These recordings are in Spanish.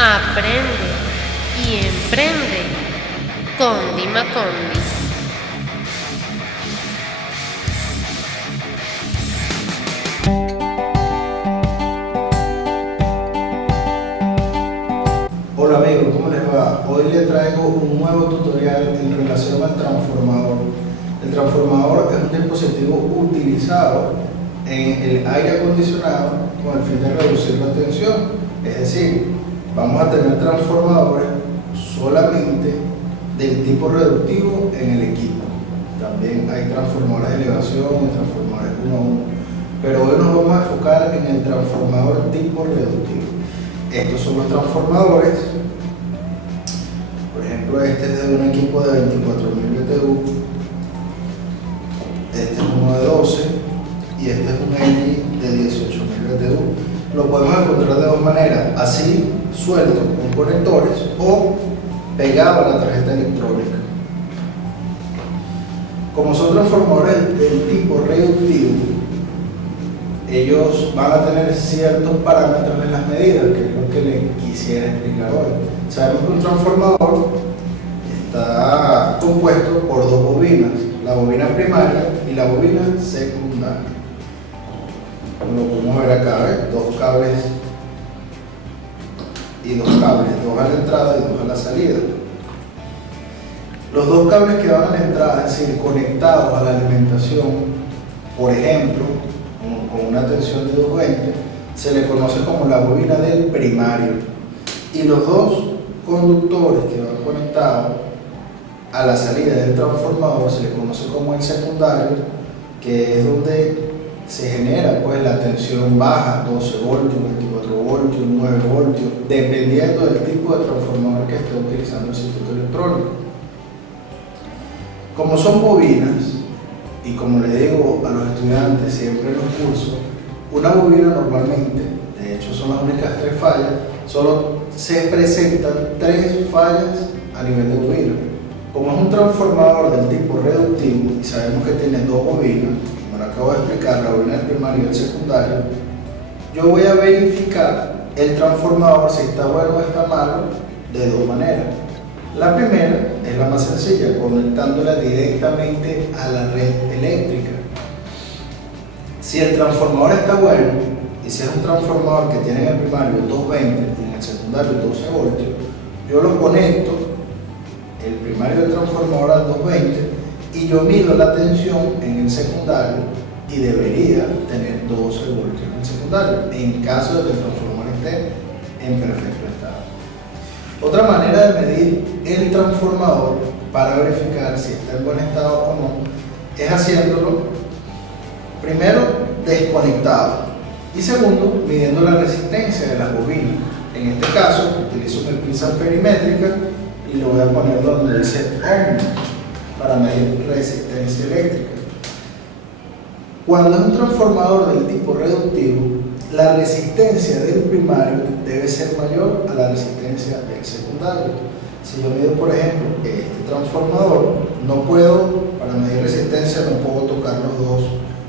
Aprende y emprende con Dima Condi. Hola amigos, ¿cómo les va? Hoy les traigo un nuevo tutorial en relación al transformador. El transformador es un dispositivo utilizado en el aire acondicionado con el fin de reducir la tensión. Es decir, vamos a tener transformadores solamente del tipo reductivo en el equipo. También hay transformadores de elevación y transformadores 1 a 1. Pero hoy nos vamos a enfocar en el transformador tipo reductivo. Estos son los transformadores. Por ejemplo, este es de un equipo de 24.000 BTU, este es uno de 12 y este es un LG de 18.000 BTU. Lo podemos encontrar de dos maneras: así, suelto con conectores, o pegado a la tarjeta electrónica. Como son transformadores del tipo reductivo, ellos van a tener ciertos parámetros en las medidas, que es lo que les quisiera explicar hoy. Sabemos que un transformador está compuesto por dos bobinas, la bobina primaria y la bobina secundaria. Como lo podemos ver acá, dos cables y dos cables, dos a la entrada y dos a la salida. Los dos cables que van a la entrada, es decir, conectados a la alimentación, por ejemplo, con una tensión de 220, se le conoce como la bobina del primario, y los dos conductores que van conectados a la salida del transformador se le conoce como el secundario, que es donde se genera pues la tensión baja, 12 voltios, 24 voltios, 9 voltios, dependiendo del tipo de transformador que esté utilizando el circuito electrónico. Como son bobinas, y como le digo a los estudiantes siempre en los cursos, una bobina normalmente, de hecho son las únicas tres fallas, solo se presentan tres fallas a nivel de bobina. Como es un transformador del tipo reductivo y sabemos que tiene dos bobinas, como lo acabo de explicar, la bobina del primario y el secundario, yo voy a verificar el transformador si está bueno o está malo de dos maneras. La primera es la más sencilla, conectándola directamente a la red eléctrica. Si el transformador está bueno, y si es un transformador que tiene en el primario 220 y en el secundario 12 voltios, yo lo conecto, el primario del transformador al 220, y yo mido la tensión en el secundario y debería tener 12 voltios en el secundario, en caso de que el transformador esté en perfecto estado. Otra manera de medir el transformador para verificar si está en buen estado o no es haciéndolo primero desconectado y segundo midiendo la resistencia de las bobinas. En este caso utilizo una pinza perimétrica y lo voy a poner donde dice ohms para medir resistencia eléctrica. Cuando es un transformador del tipo reductivo, la resistencia del primario debe ser mayor a la resistencia del secundario. Si yo mido, por ejemplo, este transformador, para medir resistencia no puedo tocar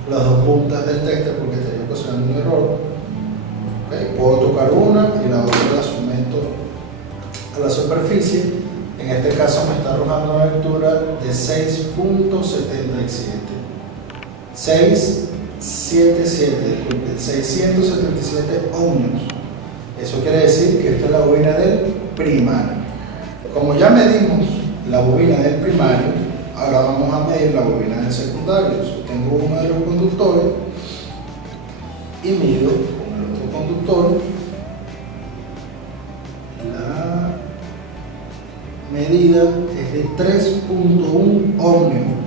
las dos puntas del tester porque estaría ocasionando un error. ¿Okay? Puedo tocar una y la otra la someto a la superficie. En este caso me está arrojando una lectura de 6.77. 677 ohmios. Eso quiere decir que esta es la bobina del primario. Como ya medimos la bobina del primario, ahora vamos a medir la bobina del secundario. Tengo uno de los conductores y mido con el otro conductor. La medida es de 3.1 ohmios.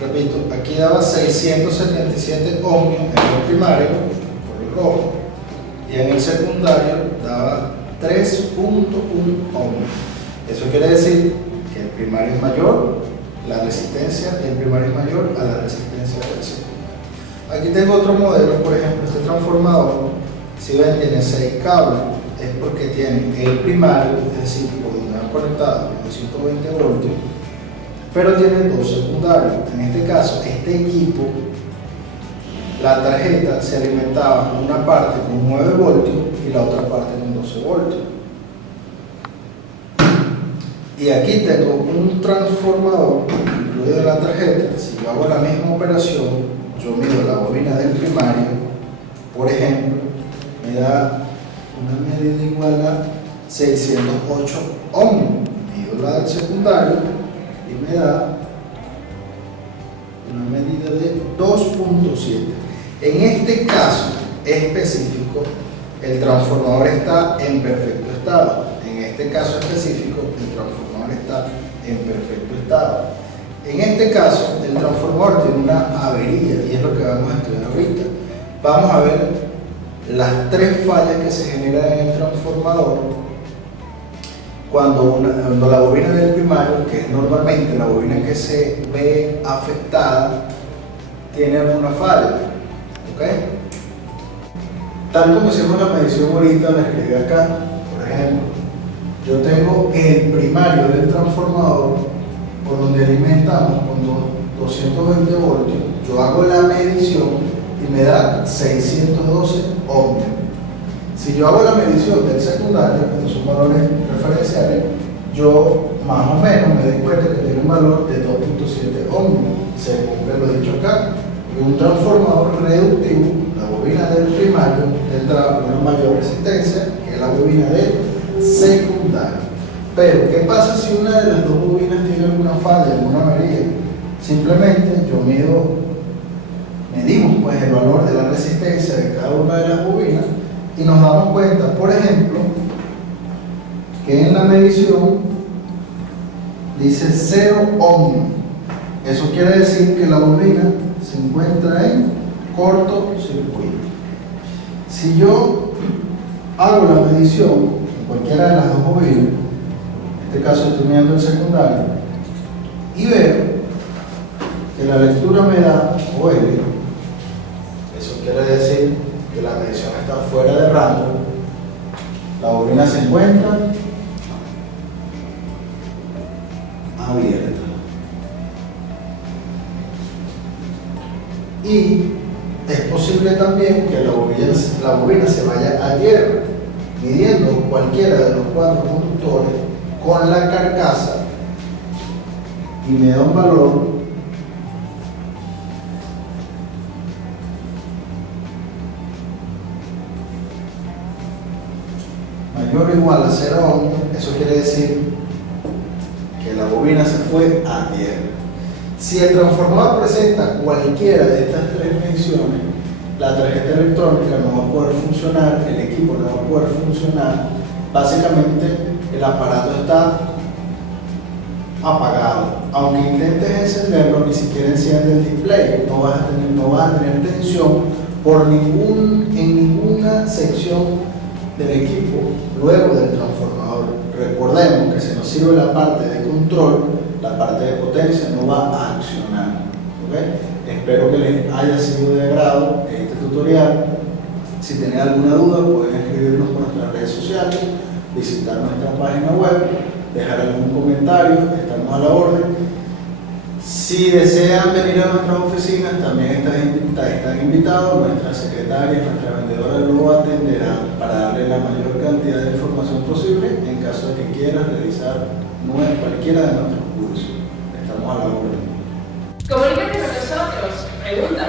Repito, aquí daba 677 ohmios en el primario, por el rojo, y en el secundario daba 3.1 ohmios. Eso quiere decir que el primario es mayor, la resistencia del primario es mayor a la resistencia del secundario. Aquí tengo otro modelo, por ejemplo, este transformador, si ven, tiene 6 cables, es porque tiene el primario, es decir, por donde van conectados los 220 voltios, pero tiene dos secundarios. En este caso, este equipo, la tarjeta se alimentaba una parte con 9 voltios y la otra parte con 12 voltios. Y aquí tengo un transformador incluido en la tarjeta. Si yo hago la misma operación, yo mido la bobina del primario, por ejemplo, me da una medida igual a 608 ohmios. Mido la del secundario y me da una medida de 2.7. En este caso específico, el transformador está en perfecto estado. En este caso específico, el transformador está en perfecto estado. En este caso, el transformador tiene una avería y es lo que vamos a estudiar ahorita. Vamos a ver las tres fallas que se generan en el transformador cuando la bobina del primario, que es normalmente la bobina que se ve afectada, tiene alguna falla. ¿Ok? Tal como hicimos la medición ahorita, la escribí acá, por ejemplo, yo tengo el primario del transformador por donde alimentamos con 220 voltios, yo hago la medición y me da 612 ohmios. Si yo hago la medición del secundario, que son valores referenciales, yo más o menos me doy cuenta que tiene un valor de 2.7 ohmios, según lo he dicho acá. Y un transformador reductivo, la bobina del primario, tendrá una mayor resistencia que la bobina del secundario. Pero, ¿qué pasa si una de las dos bobinas tiene alguna falla, alguna avería? Simplemente medimos pues el valor de la resistencia de cada una de las bobinas y nos damos cuenta, por ejemplo, que en la medición dice 0 ohmios. Eso quiere decir que la bobina se encuentra en cortocircuito. Si yo hago la medición en cualquiera de las dos bobinas, en este caso estoy midiendo el secundario, y veo que la lectura me da OL, eso quiere decir que la medición está fuera de rango, la bobina se encuentra abierta. Y es posible también que la bobina se vaya a hierro, midiendo cualquiera de los cuatro conductores con la carcasa y me da un valor mayor o igual a 0 ohmios. Eso quiere decir que la bobina se fue a tierra. Si el transformador presenta cualquiera de estas tres mediciones, la tarjeta electrónica no va a poder funcionar, el equipo no va a poder funcionar. Básicamente el aparato está apagado. Aunque intentes encenderlo, ni siquiera enciende el display. No vas a tener tensión en ninguna sección del equipo luego del transformador. Recordemos que si nos sirve la parte de control, la parte de potencia no va a accionar. ¿Okay? Espero que les haya sido de agrado este tutorial. Si tienen alguna duda, pueden escribirnos por nuestras redes sociales, visitar nuestra página web, dejar algún comentario, estamos a la orden. Si desean venir a nuestras oficinas, también están invitados. Nuestra secretaria, nuestra vendedora lo atenderá para darle la mayor cantidad de información posible en caso de que quieran realizar cualquiera de nuestros cursos. Estamos a la orden. Comunícate con nosotros, pregunta,